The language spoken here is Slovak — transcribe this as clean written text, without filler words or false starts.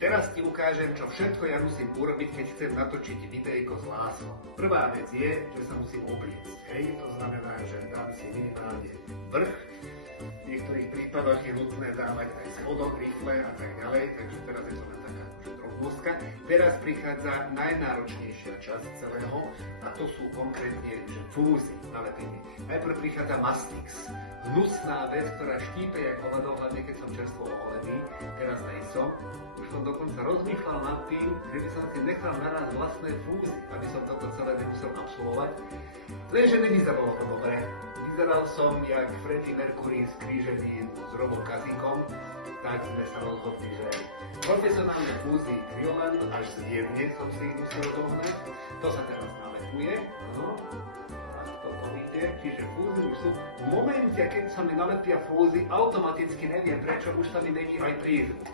Teraz ti ukážem, čo všetko ja musím urobiť, keď chcem natočiť videjko s láskou. Prvá vec je, že sa musím obliecť. Hej, to znamená, že dám si minimálne vrch. V niektorých prípadoch je nutné dávať aj spodok rifle a tak ďalej, takže teraz je to len taká drobnostka. Teraz prichádza najnáročnejšia časť celého a to sú konkrétne že fúzy na lepenie. Najprv prichádza mastix. Hnusná vec, ktorá štípe jak hovado, hlavne keď som čerstvo oholený. Teraz nejsom. Už som dokonca rozmýšľal nad tým, že by som si nechal naraz vlastné fúzy, aby som toto celé nemusel absolvovať. Lenže nevyzeralo to dobre. Vyzeral som jak Freddie Mercury skrížený s Robom Kazíkom, tak sme sa rozhodli, že profesionálne fúzy Kryoland až z Viedne som si ich musel dohnať. To sa teraz nalepuje. No. Čiže fúzy už sú v momente, keď sa mi nalepia fúzy, automaticky neviem prečo, už sa mi mení aj prízvuk.